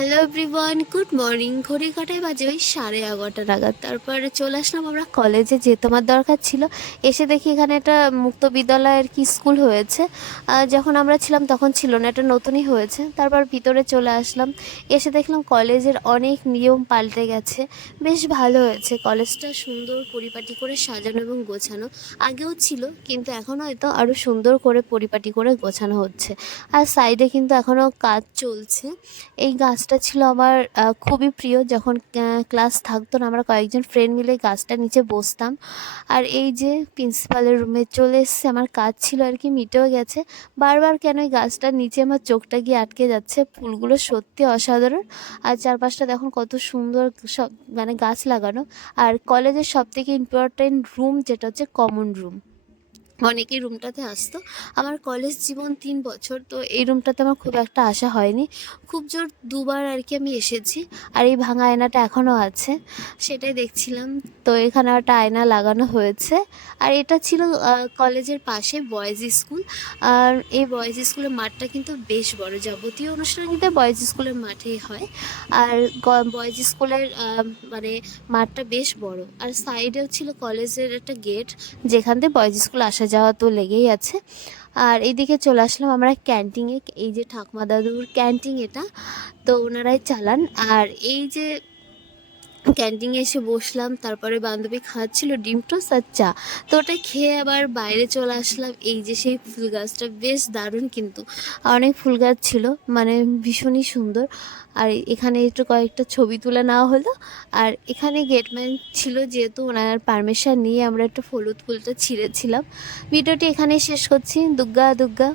Hello everyone, good morning. ঘড়ি কাঁটায় বাজে ওই 11:30 নাগাদ। তারপরে চলে আসলাম আমরা কলেজে, যেতে আমার দরকার ছিল। এসে দেখি এখানে একটা মুক্ত বিদ্যালয়ের কি স্কুল হয়েছে। যখন আমরা ছিলাম তখন ছিল না, এটা নতুনই হয়েছে। তারপর ভিতরে চলে আসলাম, এসে দেখলাম কলেজের অনেক নিয়ম পাল্টে গেছে। বেশ ভালো হয়েছে, কলেজটা সুন্দর পরিপাটি করে সাজানো এবং গোছানো। আগেও ছিল, কিন্তু এখন হয়তো আরও সুন্দর করে পরিপাটি করে গোছানো হচ্ছে। আর সাইডে কিন্তু এখনও কাজ চলছে। এই গাছটা ছিল আমার খুবই প্রিয়। যখন ক্লাস থাকতো না, আমরা কয়েকজন ফ্রেন্ড মিলে গাছটার নিচে বসতাম। আর এই যে প্রিন্সিপালের রুমে চলে এসেছে, আমার কাজ ছিল আর কি মিটেও গেছে। বারবার কেন এই গাছটার নিচে আমার চোখটা গিয়ে আটকে যাচ্ছে। ফুলগুলো সত্যি অসাধারণ। আর চারপাশটা দেখুন কত সুন্দর, সব মানে গাছ লাগানো। আর কলেজের সবথেকে ইম্পর্টেন্ট রুম যেটা হচ্ছে কমন রুম, অনেকেই রুমটাতে আসতো। আমার কলেজ জীবন 3 বছর, তো এই রুমটাতে আমার খুব একটা আসা হয়নি। খুব জোর দুবার আর কি আমি এসেছি। আর এই ভাঙা আয়নাটা এখনও আছে, সেটাই দেখছিলাম। তো এখানে একটা আয়না লাগানো হয়েছে। আর এটা ছিল কলেজের পাশে বয়েজ স্কুল। আর এই বয়েজ স্কুলের মাঠটা কিন্তু বেশ বড়, যাবতীয় অনুষ্ঠান কিন্তু বয়েজ স্কুলের মাঠেই হয়। আর বয়েজ স্কুলের মানে মাঠটা বেশ বড়। আর সাইডেও ছিল কলেজের একটা গেট, যেখান থেকে বয়েজ স্কুল আসা যাওয়া তো লেগেই আছে। আর এইদিকে চলে আসলাম আমরা ক্যান্টিনে। এই যে ঠাকুমা দাদুর ক্যান্টিন এটা, তো ওনারাই চালান। আর এই যে ক্যান্টিনে এসে বসলাম, তারপরে বান্ধবী খাওয়াচ্ছিল ডিম টোস্ট আর চা। তো ওটা খেয়ে আবার বাইরে চলে আসলাম। এই যে সেই ফুল গাছটা বেশ দারুণ, কিন্তু অনেক ফুল গাছ ছিল, মানে ভীষণই সুন্দর। আর এখানে একটু কয়েকটা ছবি তুলে নেওয়া হলো। আর এখানে গেটম্যান ছিল, যেহেতু ওনার পারমিশন নিয়ে আমরা একটু হলুদ ফুলটা ছিঁড়েছিলাম। ভিডিওটি এখানেই শেষ করছি। দুগ্গা দুগ্গা।